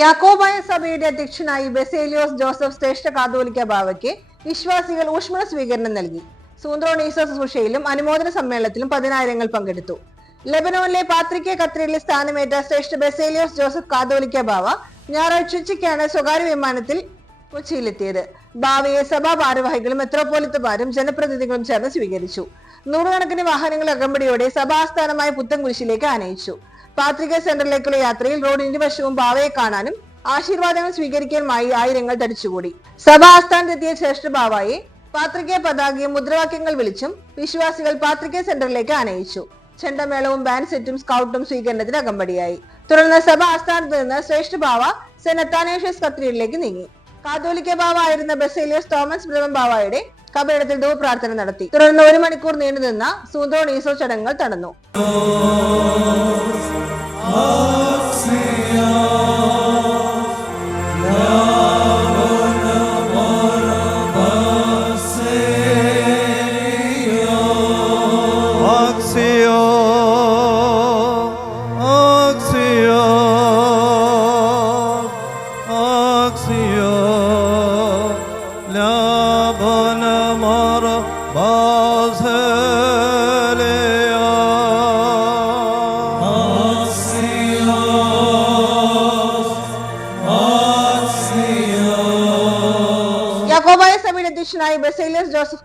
യാക്കോബായ സഭയുടെ അധ്യക്ഷനായി ബെസേലിയോസ് ജോസഫ് ശ്രേഷ്ഠ കാതോലിക്ക ബാവയ്ക്ക് വിശ്വാസികൾ ഊഷ്മള സ്വീകരണം നൽകി. സൂന്ത്രോണീസ ശുശ്രൂഷയിലും അനുമോദന സമ്മേളനത്തിലും പതിനായിരങ്ങൾ പങ്കെടുത്തു. ലെബനോനിലെ പാത്രിക കത്രിയിലെ സ്ഥാനമേറ്റ ശ്രേഷ്ഠ ബെസേലിയോസ് ജോസഫ് കാതോലിക്ക ബാവ ഞായറാഴ്ച ഉച്ചയ്ക്കാണ് സ്വകാര്യ വിമാനത്തിൽ കൊച്ചിയിലെത്തിയത്. ബാവയെ സഭാ ഭാരവാഹികളും മെത്രോപോലിത്തമാരും ജനപ്രതിനിധികളും ചേർന്ന് സ്വീകരിച്ചു. നൂറുകണക്കിന് വാഹനങ്ങൾ അകമ്പടിയോടെ സഭാസ്ഥാനമായ പുത്തൻകുരിശിലേക്ക് ആനയിച്ചു. പാത്രിക സെന്ററിലേക്കുള്ള യാത്രയിൽ റോഡ് ഇരുവശവും ബാവയെ കാണാനും ആശീർവാദങ്ങൾ സ്വീകരിക്കാനുമായി ആയിരങ്ങൾ തടിച്ചുകൂടി സഭാ ആസ്ഥാനത്തെത്തിയ ശ്രേഷ്ഠ ബാവായെ പാത്രിക പതാകയും മുദ്രാവാക്യങ്ങൾ വിളിച്ചും വിശ്വാസികൾ പാത്രിക സെന്ററിലേക്ക് ആനയിച്ചു. ചെണ്ടമേളവും ബാൻഡ് സെറ്റും സ്കൗട്ടും സ്വീകരണത്തിന് അകമ്പടിയായി. തുടർന്ന് സഭ ആസ്ഥാനത്ത് നിന്ന് ശ്രേഷ്ഠ ബാവ സെന്റ് അത്താനേഷ്യസ് കത്രിയിലേക്ക് നീങ്ങി. കാതോലിക്ക ബാവ ആയിരുന്ന ബസേലിയസ് തോമസ് ബ്രഹ്മ ബാവയുടെ കബറിടത്തിൽ ധൂപ്രാർത്ഥന നടത്തി. തുടർന്ന് ഒരു മണിക്കൂർ നീണ്ടുനിന്ന സൂന്തോൺ ഈസോ ചടങ്ങുകൾ നടന്നു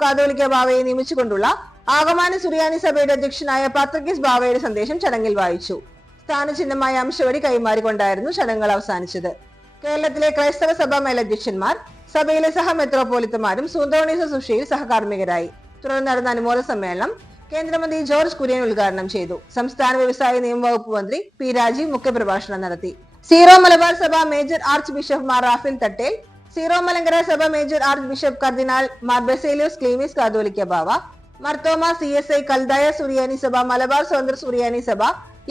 കാതോലിക്ക ബാവയെ നിയമിച്ചുകൊണ്ടുള്ള ആഗമാന സുറിയാനി സഭയുടെ അധ്യക്ഷനായ പാത്രക്കിസ് ബാവയുടെ സന്ദേശം ചടങ്ങിൽ വായിച്ചു. സ്ഥാനചിഹ്നമായ അംശവടി കൈമാറിക്കൊണ്ടായിരുന്നു ചടങ്ങുകൾ അവസാനിച്ചത്. കേരളത്തിലെ ക്രൈസ്തവ സഭാ മേലധ്യക്ഷന്മാർ സഭയിലെ സഹ മെത്രോപോലിത്തമാരും സൂന്തോണീസ സുഷിയിൽ സഹകാർമ്മികരായി. തുടർന്ന് നടന്ന അനുമോദ സമ്മേളനം കേന്ദ്രമന്ത്രി ജോർജ് കുര്യൻ ഉദ്ഘാടനം ചെയ്തു. സംസ്ഥാന വ്യവസായ നിയമവകുപ്പ് മന്ത്രി പി രാജീവ് മുഖ്യപ്രഭാഷണം നടത്തി. സീറോ മലബാർ സഭ major archbishop Mar Raphael Thattil Syro Malankara സഭ major archbishop cardinal Mar Baselios Cleemis Catholicos Bava Marthoma C S I കൽദായ സുറിയാനി സഭ മലബാർ സ്വതന്ത്ര സുറിയാനി സഭ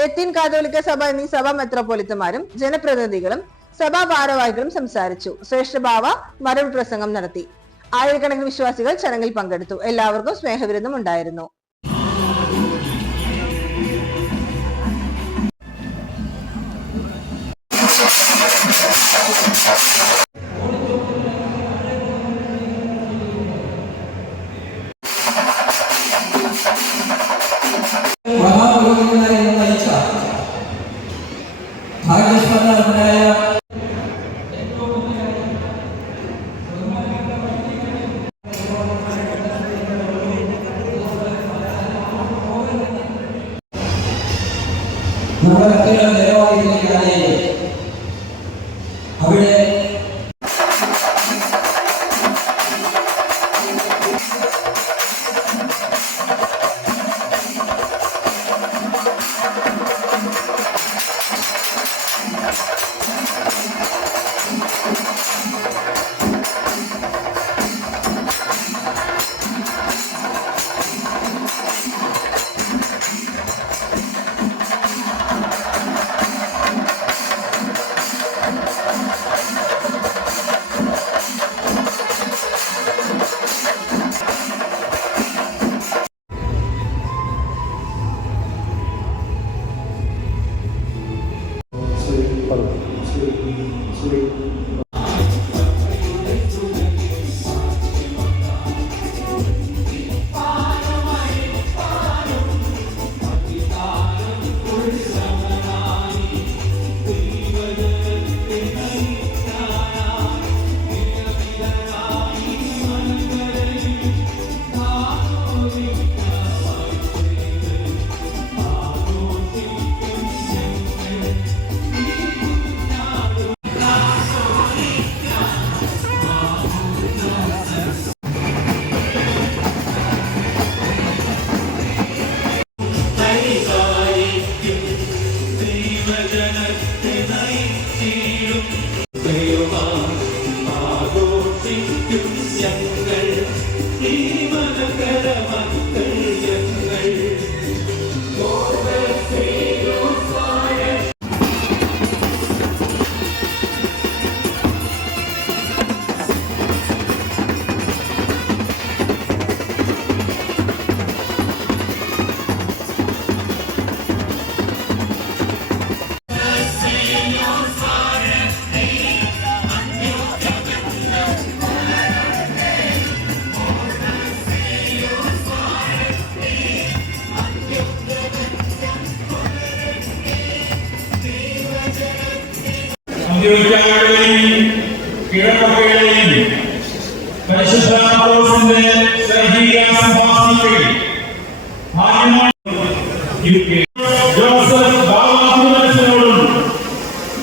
ലത്തീൻ കാതോലിക്ക സഭ എന്നീ സഭാ മെത്രോപൊലിത്തമാരും ജനപ്രതിനിധികളും സഭാ ഭാരവാഹികളും സംസാരിച്ചു. ശ്രേഷ്ഠ ബാവ മറുപടി പ്രസംഗം നടത്തി. ആയിരക്കണക്കിന് വിശ്വാസികൾ ചടങ്ങിൽ പങ്കെടുത്തു. എല്ലാവർക്കും സ്നേഹവിരുദ്ധം ഉണ്ടായിരുന്നു. മഹാപുരോഹിതനായി അവിടെ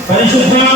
పరిశుద్ధ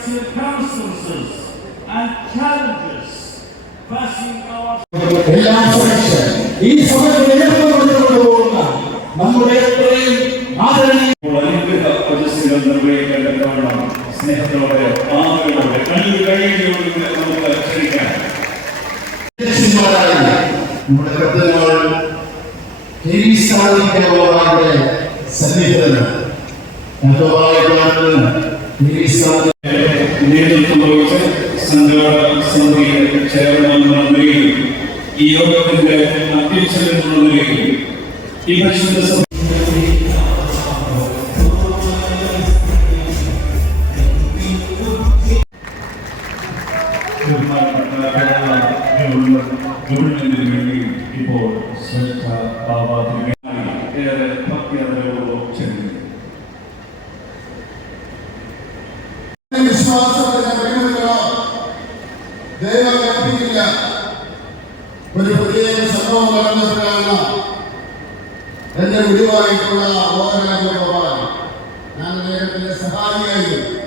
circumstances and challenges facing our എല്ലാം സുരക്ഷ ഈ സമയത്ത് നേതൃത്വം കൊണ്ടുപോകുന്ന നമ്മുടെ ഇത്രയും ആദരണീയ അനുഗ്രഹ പരിസ്ഥിതികൾ നിർവഹിക്കേണ്ട കാണണം സ്നേഹത്തോടെ ആദരവോടെ കണ്ണു കഴിയുന്നതോടുകൂടി നമുക്ക് ക്ഷണിക്കാം അധ്യക്ഷന്മാരായി നമ്മുടെ കർത്തനാൾ ദേവീസ്ഥാനിക്കവരുടെ വഹിച്ച് സംഘാടക സമിതിയുടെ ചെയർമാൻ എന്ന നിലയിൽ ഈ യോഗത്തിന്റെ അധ്യക്ഷൻ എന്ന നിലയിൽ ഈ പരിശുദ്ധ ഞാൻ അദ്ദേഹത്തിന്റെ സഹായിയായിരുന്നു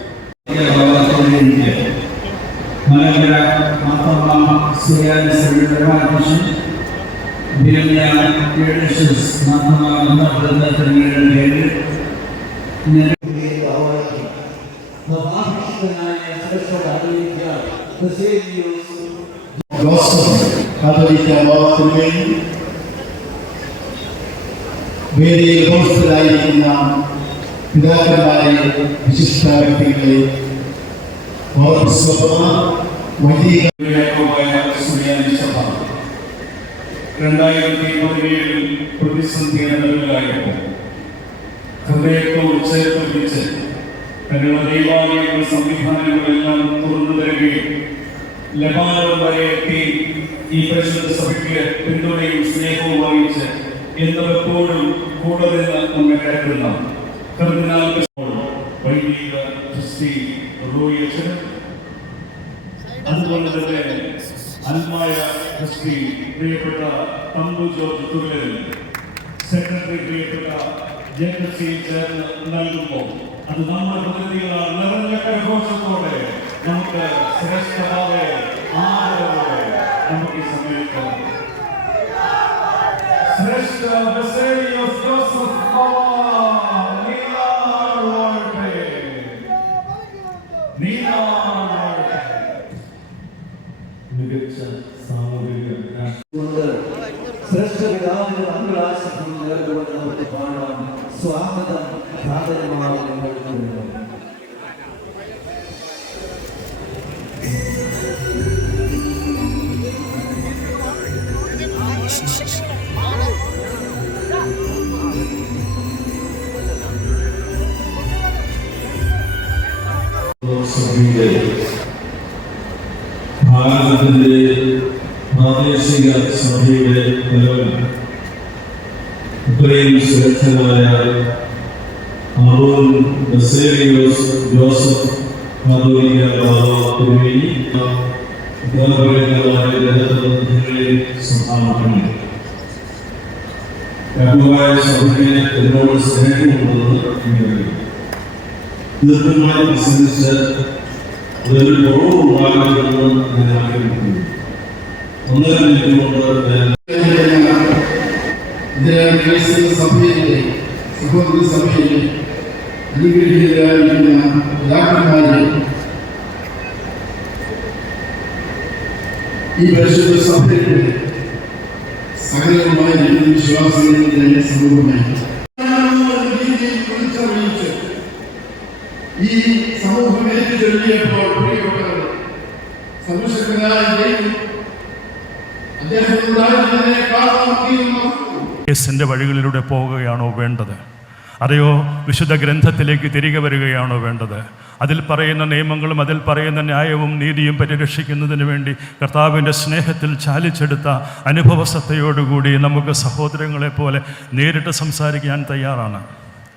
മലങ്കര മാർത്തോമ സുറിയാനി സഭയുടെ അധ്യക്ഷൻ ബിരമ്യ കേഡേഴ്സസ് മാർത്തോമ ബന്ധത്തിന്റെ പേരിൽ ജോസഫ് കാതോലിക്ക ബാബത്തിനുവേണ്ടി വേദിയിൽ ഉപസ്ഥരായിരിക്കുന്ന പിതാക്കന്മാരെ വിശിഷ്ട വ്യക്തികളെ വൈദിക രണ്ടായിരത്തി പതിനേഴിൽ പ്രതിസന്ധി നിലവിലായപ്പോൾ ഹൃദയത്തോട് ചേർത്ത് പിടിച്ച് തങ്ങളുടെ ദൈവാലയങ്ങൾ സംവിധാനങ്ങളെല്ലാം തുറന്നു തരികയും ലബാനോൻ വരെ എത്തി ഈ പരിശുദ്ധ സഭയ്ക്ക് പിന്തുണയും സ്നേഹവും വഹിച്ച് എന്നും കൂടെ നിന്ന് നമ്മെ കരുതുന്ന കർദിനാൾ വൈദിക ക്രിസ്തി റോയി അച്ഛനും അതുപോലെ തന്നെ അൽമായ ക്രിസ്തി പ്രിയപ്പെട്ട തമ്പു ജോർജ് തുള്ളൽ സെക്രട്ടറി പ്രിയപ്പെട്ട ജനറൽ ചേർന്ന് നൽകുമ്പോൾ അത് നമ്മുടെ പ്രതിനിധികളാൽ നിറഞ്ഞ കരഘോഷത്തോടെ നമുക്ക് ശ്രേഷ്ഠഭാവെ ആദരവോടെ നമുക്ക് ഈ സമയത്ത് ശ്രേഷ്ഠ ബസേലിയോസ് ജോസഫ് yeah. സംഭാവന യാക്കോബായ സഭയെ എന്നോട് സ്നേഹമുള്ളത് എനിക്കറിയാം ദീർഘമായി പ്രസംഗിച്ച് അതൊരു കുറവുണ്ടാകരുതെന്ന് ഞാൻ ആഗ്രഹിക്കുന്നു. ഒന്നര മിനിറ്റ് കൊണ്ട് സഭയിലെ സഹോദര സഭയിലെ അനുഗ്രഹീതരായിരിക്കുന്ന ഈ പരിശുദ്ധ സഭയുടെ സകലമായ വിശ്വാസികളുടെ സമൂഹമായി. വിളിച്ചറിയിച്ച് ഈ സമൂഹം ഏറ്റു ചൊല്ലിയപ്പോൾ പ്രിയപ്പെട്ടവർ സർവശക്തനായ അദ്ദേഹം യേസിന്റെ വഴികളിലൂടെ പോവുകയാണോ വേണ്ടത്? അതെയോ വിശുദ്ധ ഗ്രന്ഥത്തിലേക്ക് തിരികെ വരികയാണോ വേണ്ടത്? അതിൽ പറയുന്ന നിയമങ്ങളും അതിൽ പറയുന്ന ന്യായവും നീതിയും പരിരക്ഷിക്കുന്നതിന് വേണ്ടി കർത്താവിന്റെ സ്നേഹത്തിൽ ചാലിച്ചെടുത്ത അനുഭവസത്തയോടുകൂടി നമുക്ക് സഹോദരങ്ങളെ പോലെ നേരിട്ട് സംസാരിക്കാൻ തയ്യാറാണ്.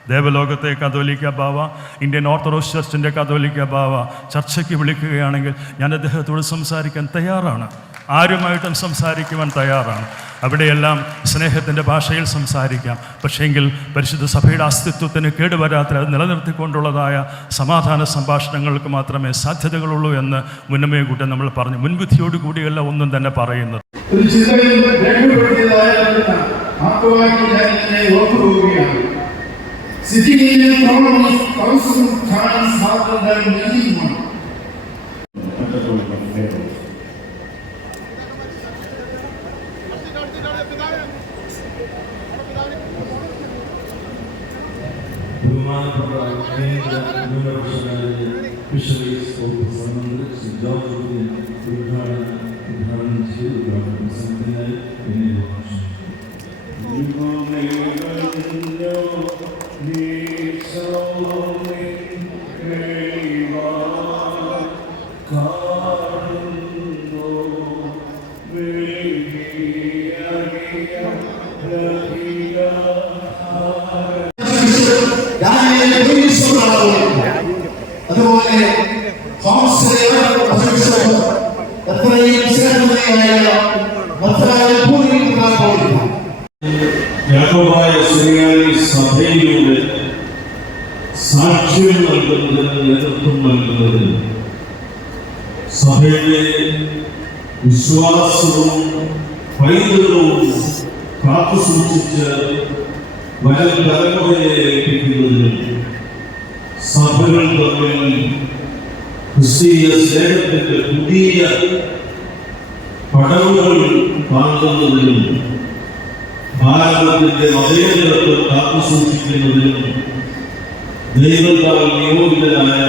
ദേവലോകത്തെ കത്തോലിക്ക ബാവ ഇന്ത്യൻ ഓർത്തഡോക്സ് ചർച്ചിന്റെ കത്തോലിക്ക ബാവ ചർച്ചയ്ക്ക് വിളിക്കുകയാണെങ്കിൽ ഞാൻ അദ്ദേഹത്തോട് സംസാരിക്കാൻ തയ്യാറാണ്. ആരുമായിട്ടും സംസാരിക്കുവാൻ തയ്യാറാണ്. അവിടെയെല്ലാം സ്നേഹത്തിന്റെ ഭാഷയിൽ സംസാരിക്കാം. പക്ഷേങ്കിൽ പരിശുദ്ധ സഭയുടെ അസ്തിത്വത്തിന് കേടുവരാത്ത അത് നിലനിർത്തിക്കൊണ്ടുള്ളതായ സമാധാന സംഭാഷണങ്ങൾക്ക് മാത്രമേ സാധ്യതകളുള്ളൂ എന്ന് മുന്നമേ കൂട്ടി നമ്മൾ പറഞ്ഞു. മുൻവിധിയോട് കൂടിയല്ല ഒന്നും തന്നെ പറയുന്നത്. ഒരു ഞാൻ ഓർത്തു ഓർത്തുപോവുകയാണ്. Sitting in a throne is thousand times harder than many one. ബഹുമാനപ്പെട്ട കേന്ദ്ര ന്യൂനപക്ഷകാര്യ ഫിഷറീസ് വകുപ്പ് സമ്മന്ത്രി ശ്രീ ജോർജ് കുര്യൻ ഉദ്ഘാടന ഉദ്ഘാടനം ചെയ്തു പ്രസംഗത്തിനായി എന്നെ എത്രയും ശ്രേഷ്ഠതയായ മത്തായ പൂർവികനാ പോലും യാക്കോബായ ശ്രീകാരി സഭയിലൂടെ സാക്ഷ്യം നൽകുന്നതിന് നേതൃത്വം നൽകുന്നതിന് സഭയുടെ വിശ്വാസവും പൈതൃകവും കാത്തു സൂക്ഷിച്ച് വരും തലമുറയെ ഏൽപ്പിക്കുന്നതിന് സഭകൾ തമ്മിൽ ക്രിസ്തീയ സ്നേഹത്തിന്റെ പുതിയ പടവുകൾ വാങ്ങുന്നതിലും ഭാരതത്തിന്റെ മതേതരത്വം കാത്തുസൂക്ഷിക്കുന്നതിലും ദൈവത്താൽ നിയോഗിതനായ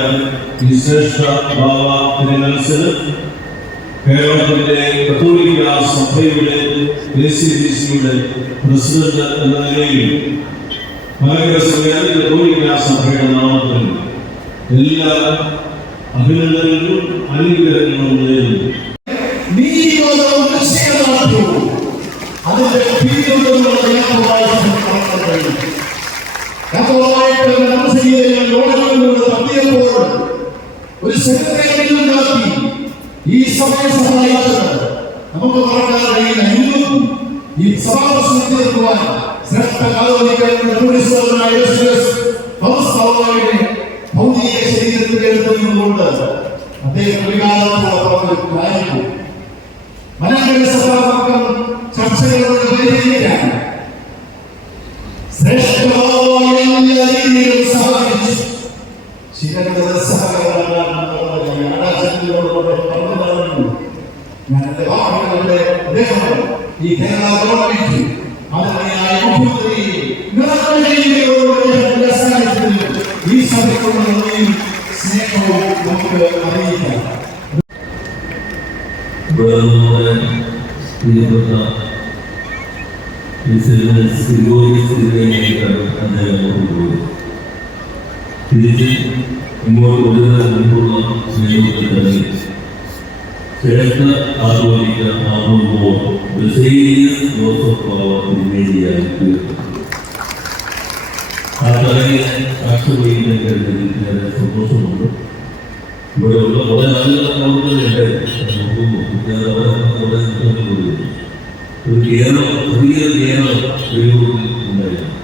വിശേഷ ബാബ തിരുമത്സരം കേരളത്തിന്റെ കത്തോലിക്ക സഭയുടെ ദേശീയ പ്രസിഡന്റ് എന്ന നിലയിൽ മലങ്കര സഭയുടെ കത്തോലിക്ക സഭയുടെ നാമത്തിൽ എല്ലാ ശരീരങ്ങൾ ലോകങ്ങളിലൂടെ ഒരു സെക്രട്ടേറിയറ്റ് ഉണ്ടാക്കി ഈ സഹായിച്ചത് നമുക്ക് മറക്കാൻ കഴിയില്ല. ഇന്നും ഈ സഭാപ്രശ്നം തീർക്കുവാൻ കാതോലിക്കരുടെ ടൂറിസ്റ്റുകളായ ഭൗതിക എടുത്തുകൊണ്ട് അദ്ദേഹം വികാരത്തോടെ പറഞ്ഞൊരു കാര്യം സഭാമക്കൾ ചർച്ചകളുടെ വേദിയിലാണ് ശ്രേഷ്ഠമായ എല്ലാ രീതിയിലും സഹായിച്ചു ചിലരുടെ ഈ കേരള ഗവൺമെന്റ് ആദരണീയായ മുഖ്യമന്ത്രി ഈ സഭയ്ക്കുള്ള സ്നേഹവും നമുക്ക് അറിയിക്കാം തിരിച്ച് ഇങ്ങോട്ട് വരുന്നതിന് മുമ്പുള്ള സ്നേഹത്തിൽ ചേർത്ത് ആലോചിക്കാൻ ആകുമ്പോൾ ബസേലിയസ് ജോസഫ് ബാബ തിരുമേനിയായി തീർന്നു ആ കഴിഞ്ഞതിൽ വളരെ സന്തോഷമുണ്ട് ഇവിടെ ഉള്ള കുറെ അവിടെ നിൽക്കുന്നു ഒരു കേരളം പുതിയ കേരളം ഉണ്ടായിരുന്നു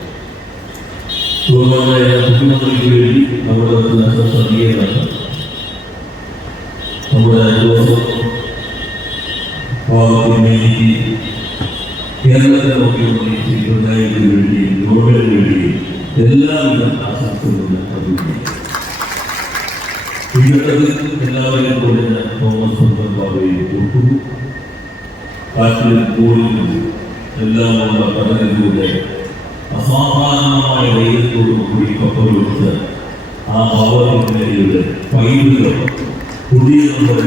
പൂർണമായ മുഖ്യമന്ത്രിക്ക് വേണ്ടി അവിടെ വന്ന് സന്ധിയാണ് ഘട്ടത്തിൽ എല്ലാവരെയും പോലെ ഞാൻ തോമസ് സ്വന്തം ബാബയെ ഓർക്കുന്നു കാറ്റിലും കോളിലും എല്ലാമുള്ള കടലിലൂടെ അസാധാരണമായ ധൈര്യത്തോടും കൂടി കപ്പലൊടുത്ത് ആ ഭാവത്തിന്റെ പൈലുകൾ പുതിയ നമ്മുടെ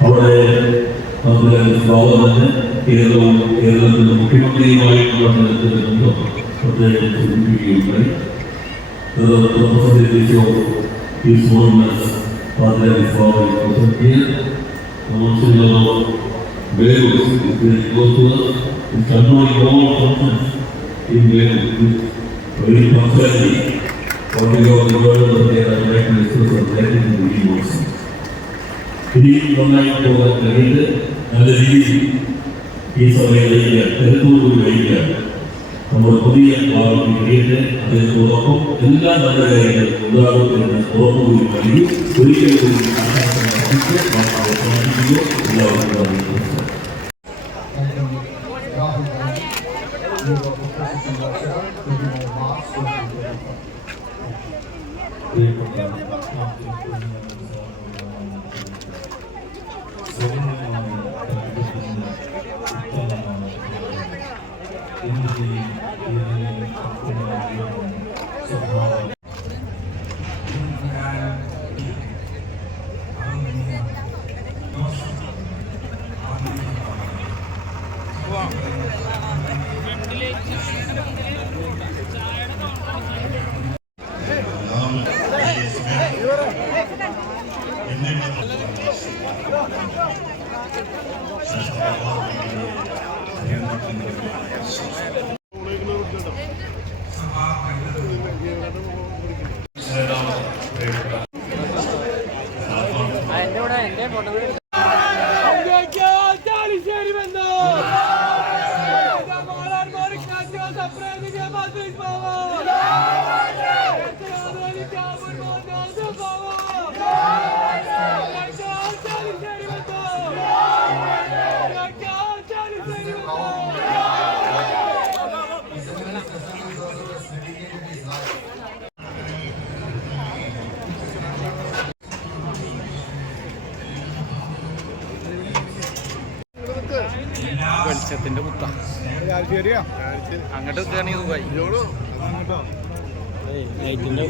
അവിടെ നമ്മുടെ സ്വാഗതം തന്നെ കേരളവും കേരളത്തിന്റെ മുഖ്യമന്ത്രിയുമായിട്ടുള്ള be இடையில் ஒன்றாக போவதற்கு நல்ல ரீதியில் ஈஸ்வரை வைக்க திருத்தூர் வைக்க நம்ம புதிய பாவத்தை கேட்டு அதை உறவும் எல்லா நல்ல உதாரணத்தின் உறவு வழி குறிப்பிட்ட വെളിച്ചത്തിന്റെ കുത്ത അങ്ങോട്ട് ലൈറ്റിന്റെ